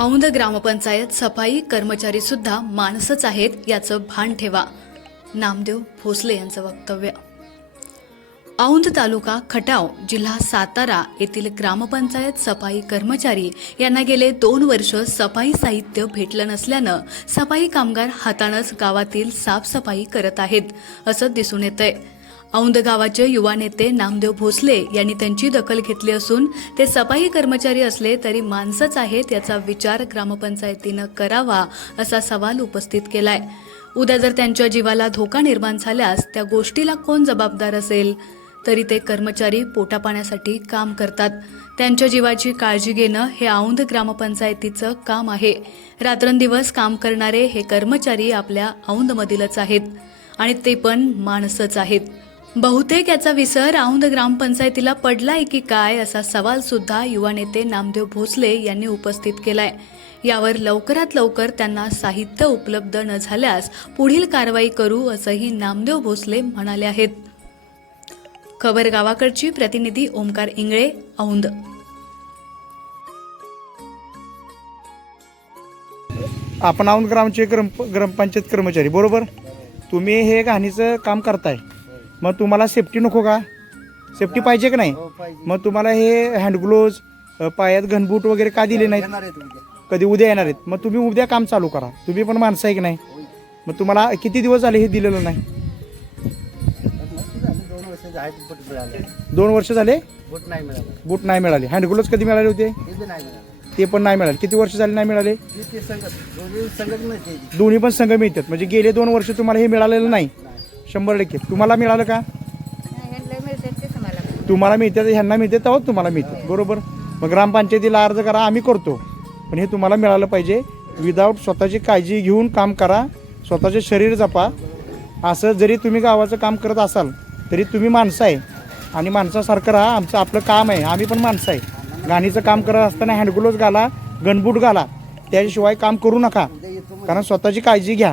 औंध ग्रामपंचायत सफाई कर्मचारी सुद्धा माणसंच आहेत याचं भान ठेवा. नामदेव भोसले यांचं वक्तव्य. औंध तालुका खटाव जिल्हा सातारा येथील ग्रामपंचायत सफाई कर्मचारी यांना गेले दोन वर्ष सफाई साहित्य भेटलं नसल्यानं सफाई कामगार हातानंच गावातील साफसफाई करत आहेत असं दिसून येतंय. औंध गावाचे युवा नेते नामदेव भोसले यांनी त्यांची दखल घेतली असून ते सफाई कर्मचारी असले तरी माणसंच आहेत याचा विचार ग्रामपंचायतीनं करावा असा सवाल उपस्थित केलाय. उद्या जर त्यांच्या जीवाला धोका निर्माण झाल्यास त्या गोष्टीला कोण जबाबदार असेल? तरी ते कर्मचारी पोटापाण्यासाठी काम करतात. त्यांच्या जीवाची काळजी घेणं हे औंध ग्रामपंचायतीचं काम आहे. रात्रंदिवस काम करणारे हे कर्मचारी आपल्या औंधमधीलच आहेत आणि ते पण माणसंच आहेत. बहुतेक याचा विसर औंध ग्रामपंचायतीला पडलाय की काय असा सवाल सुद्धा युवा नेते नामदेव भोसले यांनी उपस्थित केलाय. यावर लवकरात लवकर त्यांना साहित्य उपलब्ध न झाल्यास पुढील कारवाई करू असंही नामदेव भोसले म्हणाले आहेत. खबर गावाकडची प्रतिनिधी ओमकार इंगळे औंध. आपण औंध ग्रामचे ग्राम ग्रामपंचायत कर्मचारी बरोबर? तुम्ही हे घाणीचं काम करताय. मग तुम्हाला सेफ्टी नको का? सेफ्टी पाहिजे का नाही? मग तुम्हाला हे हँडग्लोव्ज पायात घनबूट वगैरे का दिले नाहीत? कधी उद्या येणार आहेत? मग तुम्ही उद्या काम चालू करा. तुम्ही पण माणसं आहे की नाही? मग तुम्हाला किती दिवस झाले हे दिलेलं नाही? दोन वर्ष झाले बुट नाही मिळालं. बूट नाही मिळाले. हँडग्लोव्ज कधी मिळाले होते? हे ते पण नाही मिळाले. किती वर्ष झाले नाही मिळाले? दोन्ही पण संघ मिळतात. म्हणजे गेले दोन वर्ष तुम्हाला हे मिळालेलं नाही. शंभर टक्के. तुम्हाला मिळालं का? मिळतात तुम्हाला मिळते ह्यांना मिळते तेव्हाच तुम्हाला मिळते. बरोबर? मग ग्रामपंचायतीला अर्ज करा आम्ही करतो. पण हे तुम्हाला मिळालं पाहिजे. विदाऊट स्वतःची काळजी घेऊन काम करा. स्वतःचे शरीर जपा. असं जरी तुम्ही गावाचं काम करत असाल तरी तुम्ही माणसं आहे. आणि माणसासारखं राहा. आमचं आपलं काम आहे. आम्ही पण माणसं आहे. गाणीचं काम करत असताना हँडग्लोव्ज घाला गनबूट घाला. त्याशिवाय काम करू नका. कारण स्वतःची काळजी घ्या.